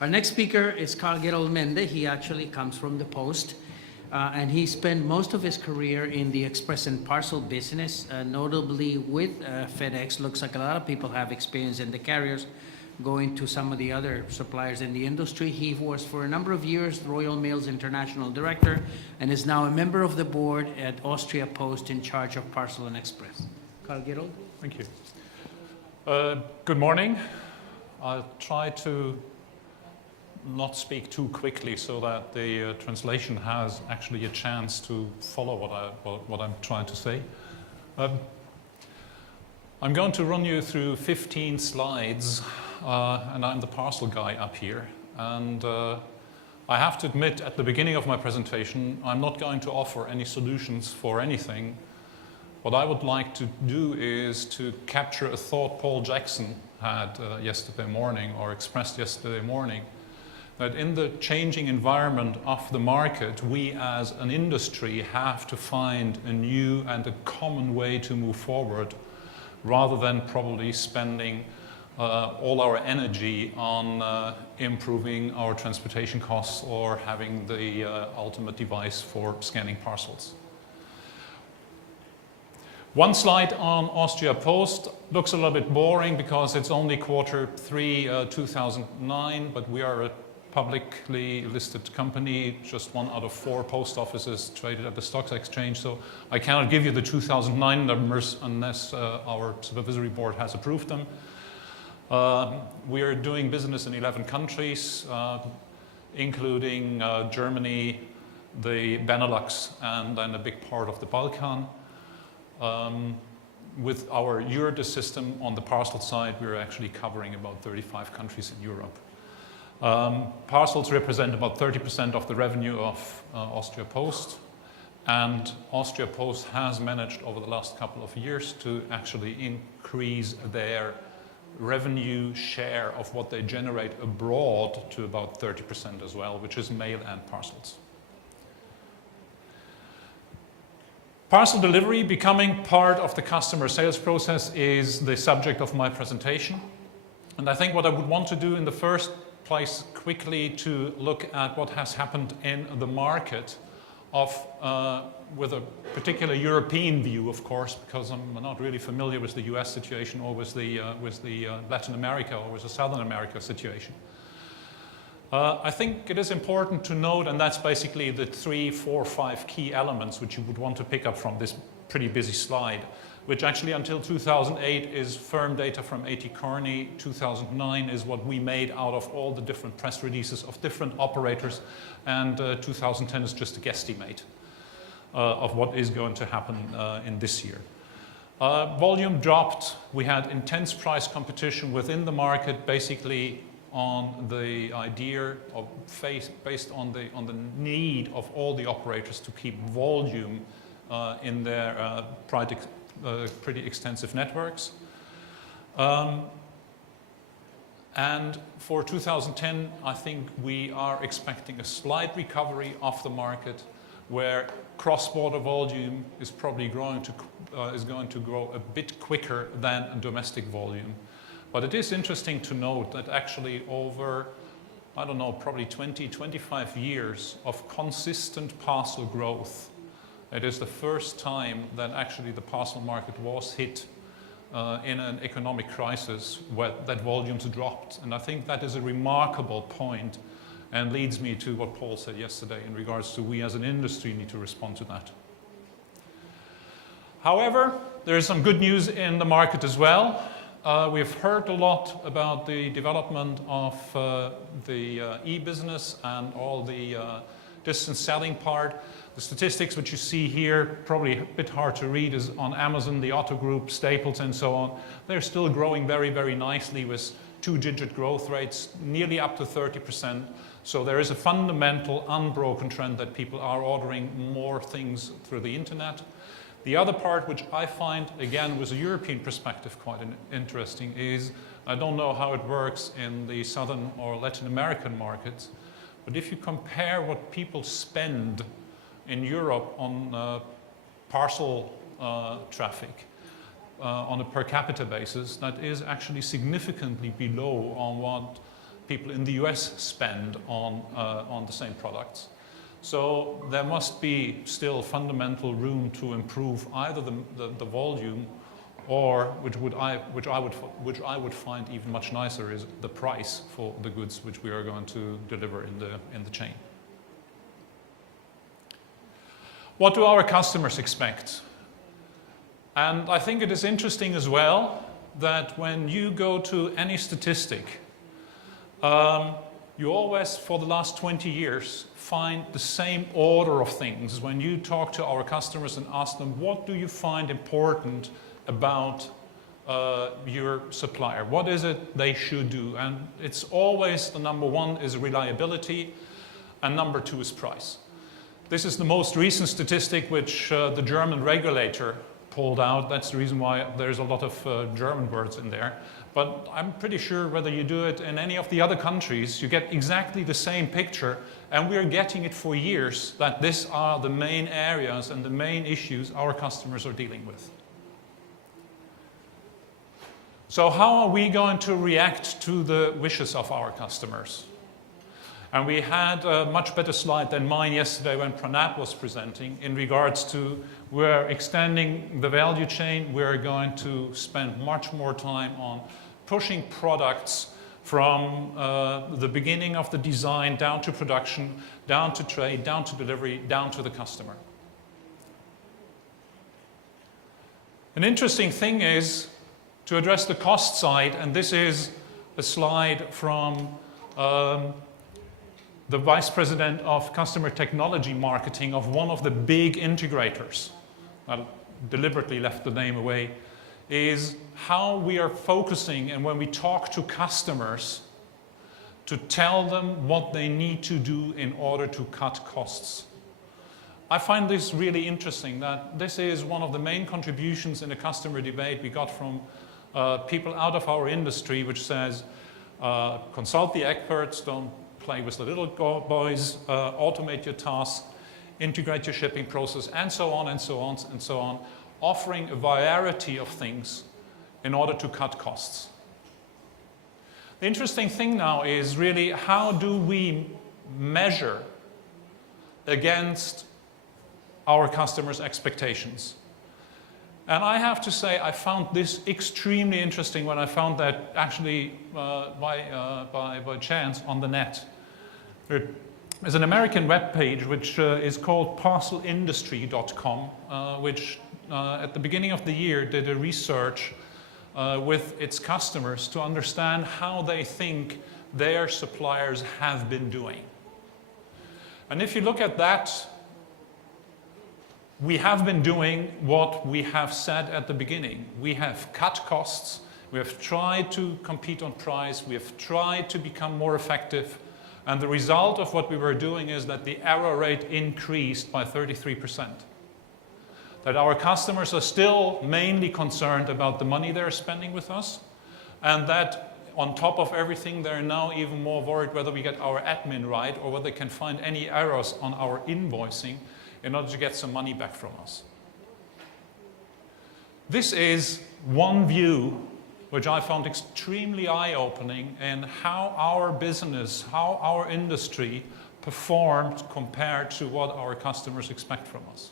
Our next speaker is Carl-Gerold Mende. He actually comes from the Post, and he spent most of his career in the express and parcel business, notably with FedEx. Looks like a lot of people have experience in the carriers, going to some of the other suppliers in the industry. He was for a number of years Royal Mail's international director and is now a member of the board at Austria Post in charge of Parcel and Express. Carl-Gerold? Thank you. Good morning. I'll try to not speak too quickly so that the translation has actually a chance to follow what I'm trying to say. I'm going to run you through 15 slides, and I'm the parcel guy up here. And I have to admit, at the beginning of my presentation, I'm not going to offer any solutions for anything. What I would like to do is to capture a thought Paul Jackson had yesterday morning, or expressed yesterday morning, that in the changing environment of the market, we as an industry have to find a new and a common way to move forward, rather than probably spending all our energy on improving our transportation costs or having the ultimate device for scanning parcels. One slide on Austria Post looks a little bit boring because it's only Q3 2009, but we are a publicly listed company, just 1 out of 4 post offices traded at the stock exchange, so I cannot give you the 2009 numbers unless our supervisory board has approved them. We are doing business in 11 countries, including Germany, the Benelux, and then a big part of the Balkan. With our Eurodis system on the parcel side, we're actually covering about 35 countries in Europe. Parcels represent about 30% of the revenue of Austria Post, and Austria Post has managed over the last couple of years to actually increase their revenue share of what they generate abroad to about 30% as well, which is mail and parcels. Parcel delivery becoming part of the customer sales process is the subject of my presentation. And I think what I would want to do in the first place quickly to look at what has happened in the market with a particular European view, of course, because I'm not really familiar with the US situation or with the Latin America or with the Southern America situation. I think it is important to note, and that's basically the 3, 4, 5 key elements which you would want to pick up from this pretty busy slide, which actually until 2008 is firm data from A.T. Kearney. 2009 is what we made out of all the different press releases of different operators, and 2010 is just a guesstimate of what is going to happen in this year. Volume dropped. We had intense price competition within the market, basically on the idea of based on the need of all the operators to keep volume in their pretty extensive networks. And for 2010, I think we are expecting a slight recovery of the market, where cross-border volume is probably going to grow a bit quicker than domestic volume. But it is interesting to note that actually over, I don't know, probably 20, 25 years of consistent parcel growth, it is the first time that actually the parcel market was hit in an economic crisis where that volumes dropped. And I think that is a remarkable point and leads me to what Paul said yesterday in regards to we as an industry need to respond to that. However, there is some good news in the market as well. We've heard a lot about the development of the e-business and all the distance selling part. The statistics which you see here, probably a bit hard to read, is on Amazon, the Otto Group, Staples, and so on. They're still growing very, very nicely with 2-digit growth rates, nearly up to 30%. So there is a fundamental, unbroken trend that people are ordering more things through the internet. The other part, which I find, again, with a European perspective quite interesting, is I don't know how it works in the Southern or Latin American markets, but if you compare what people spend in Europe on parcel traffic on a per capita basis, that is actually significantly below on what people in the US spend on the same products. So there must be still fundamental room to improve either the volume, or which I would find even much nicer, is the price for the goods which we are going to deliver in the chain. What do our customers expect? And I think it is interesting as well that when you go to any statistic, you always, for the last 20 years, find the same order of things when you talk to our customers and ask them, what do you find important about your supplier? What is it they should do? And it's always the number one is reliability, and number two is price. This is the most recent statistic which the German regulator pulled out. That's the reason why there's a lot of German words in there. But I'm pretty sure whether you do it in any of the other countries, you get exactly the same picture, and we're getting it for years, that these are the main areas and the main issues our customers are dealing with. So how are we going to react to the wishes of our customers? And we had a much better slide than mine yesterday when Pranab was presenting in regards to we're extending the value chain. We're going to spend much more time on pushing products from the beginning of the design down to production, down to trade, down to delivery, down to the customer. An interesting thing is to address the cost side, and this is a slide from the Vice President of Customer Technology Marketing of one of the big integrators. I deliberately left the name away, is how we are focusing, and when we talk to customers, to tell them what they need to do in order to cut costs. I find this really interesting, that this is one of the main contributions in the customer debate we got from people out of our industry, which says, consult the experts, don't play with the little boys, automate your tasks, integrate your shipping process, and so on, and so on, and so on, offering a variety of things in order to cut costs. The interesting thing now is really how do we measure against our customers' expectations? And I have to say, I found this extremely interesting when I found that actually by chance on the net. There's an American web page which is called parcelindustry.com, which at the beginning of the year did a research with its customers to understand how they think their suppliers have been doing. And if you look at that, we have been doing what we have said at the beginning. We have cut costs, we have tried to compete on price, we have tried to become more effective, and the result of what we were doing is that the error rate increased by 33%. That our customers are still mainly concerned about the money they're spending with us, and that on top of everything, they're now even more worried whether we get our admin right or whether they can find any errors on our invoicing in order to get some money back from us. This is one view which I found extremely eye-opening in how our business, how our industry performed compared to what our customers expect from us.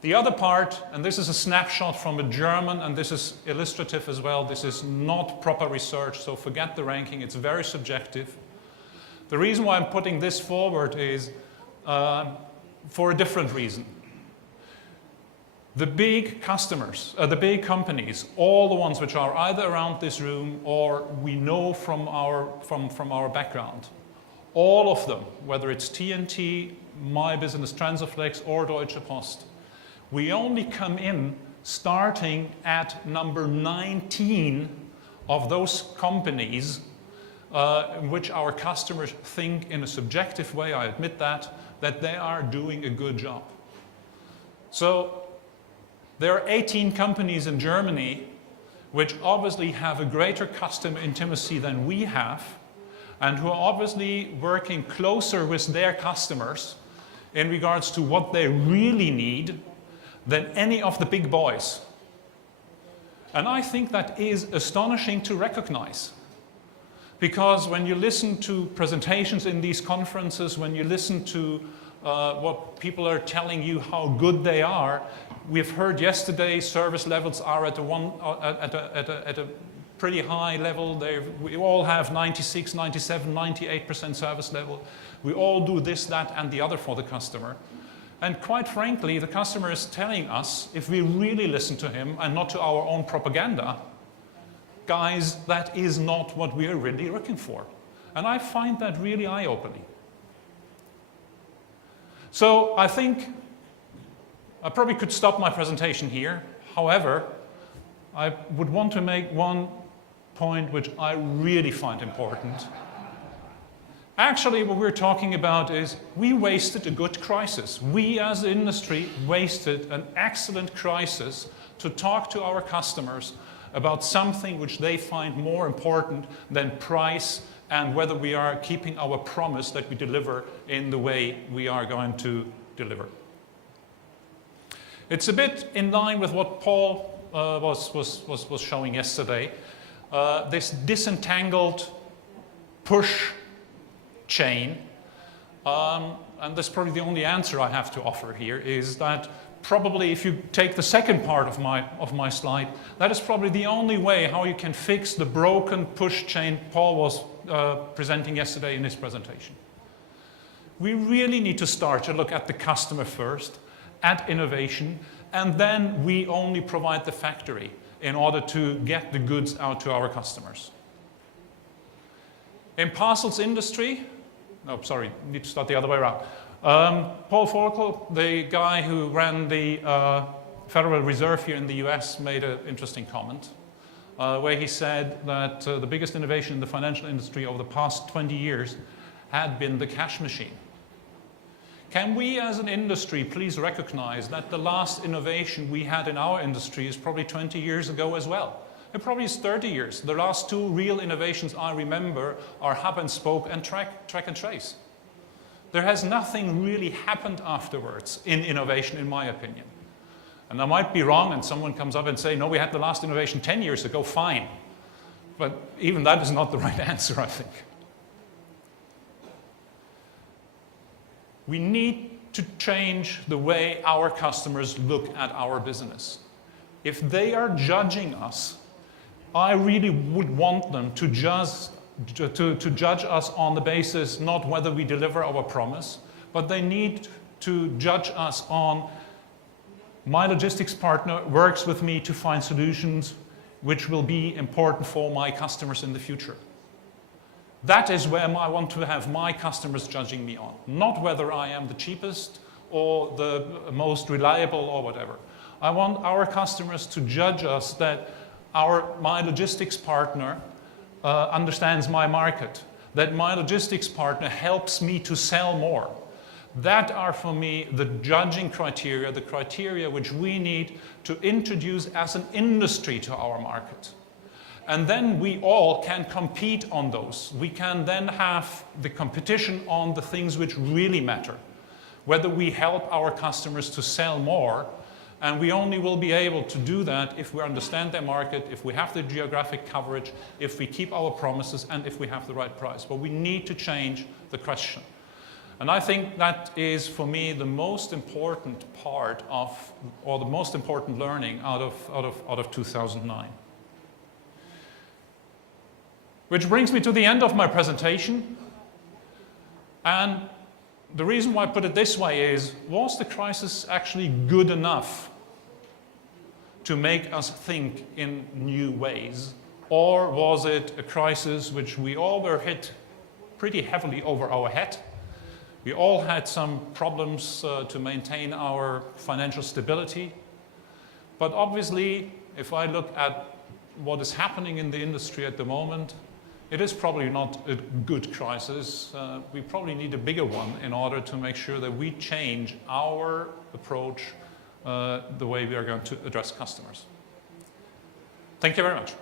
The other part, and this is a snapshot from a German, and this is illustrative as well, this is not proper research, so forget the ranking, it's very subjective. The reason why I'm putting this forward is for a different reason. The big customers, the big companies, all the ones which are either around this room or we know from our background, all of them, whether it's TNT, My Business Transaflex or Deutsche Post, we only come in starting at number 19 of those companies in which our customers think in a subjective way, I admit that they are doing a good job. So there are 18 companies in Germany which obviously have a greater customer intimacy than we have and who are obviously working closer with their customers in regards to what they really need than any of the big boys. And I think that is astonishing to recognize. Because when you listen to presentations in these conferences, when you listen to what people are telling you how good they are, we've heard yesterday service levels are at a pretty high level. We all have 96, 97, 98% service level. We all do this, that, and the other for the customer. And quite frankly, the customer is telling us, if we really listen to him and not to our own propaganda, guys, that is not what we are really looking for. And I find that really eye-opening. So I think I probably could stop my presentation here. However, I would want to make one point which I really find important. Actually, what we're talking about is we wasted a good crisis. We as an industry wasted an excellent crisis to talk to our customers about something which they find more important than price and whether we are keeping our promise that we deliver in the way we are going to deliver. It's a bit in line with what Paul was showing yesterday. This disentangled push chain, and that's probably the only answer I have to offer here, is that probably if you take the second part of my slide, that is probably the only way how you can fix the broken push chain Paul was presenting yesterday in his presentation. We really need to start to look at the customer first, at innovation, and then we only provide the factory in order to get the goods out to our customers. In parcels industry, need to start the other way around. Paul Volcker, the guy who ran the Federal Reserve here in the US, made an interesting comment where he said that the biggest innovation in the financial industry over the past 20 years had been the cash machine. Can we as an industry please recognize that the last innovation we had in our industry is probably 20 years ago as well? It probably is 30 years. The last two real innovations I remember are hub and spoke and track and trace. There has nothing really happened afterwards in innovation, in my opinion. And I might be wrong, and someone comes up and say, no, we had the last innovation 10 years ago, fine. But even that is not the right answer, I think. We need to change the way our customers look at our business. If they are judging us, I really would want them to judge us on the basis not whether we deliver our promise, but they need to judge us on my logistics partner works with me to find solutions which will be important for my customers in the future. That is where I want to have my customers judging me on, not whether I am the cheapest or the most reliable or whatever. I want our customers to judge us that my logistics partner understands my market, that my logistics partner helps me to sell more. That are for me the judging criteria, the criteria which we need to introduce as an industry to our market. And then we all can compete on those. We can then have the competition on the things which really matter. Whether we help our customers to sell more, and we only will be able to do that if we understand their market, if we have the geographic coverage, if we keep our promises, and if we have the right price. But we need to change the question. And I think that is, for me, the most important part of, or the most important learning out of 2009. Which brings me to the end of my presentation. And the reason why I put it this way is, was the crisis actually good enough to make us think in new ways? Or was it a crisis which we all were hit pretty heavily over our head? We all had some problems to maintain our financial stability. But obviously, if I look at what is happening in the industry at the moment, it is probably not a good crisis. We probably need a bigger one in order to make sure that we change our approach, the way we are going to address customers. Thank you very much.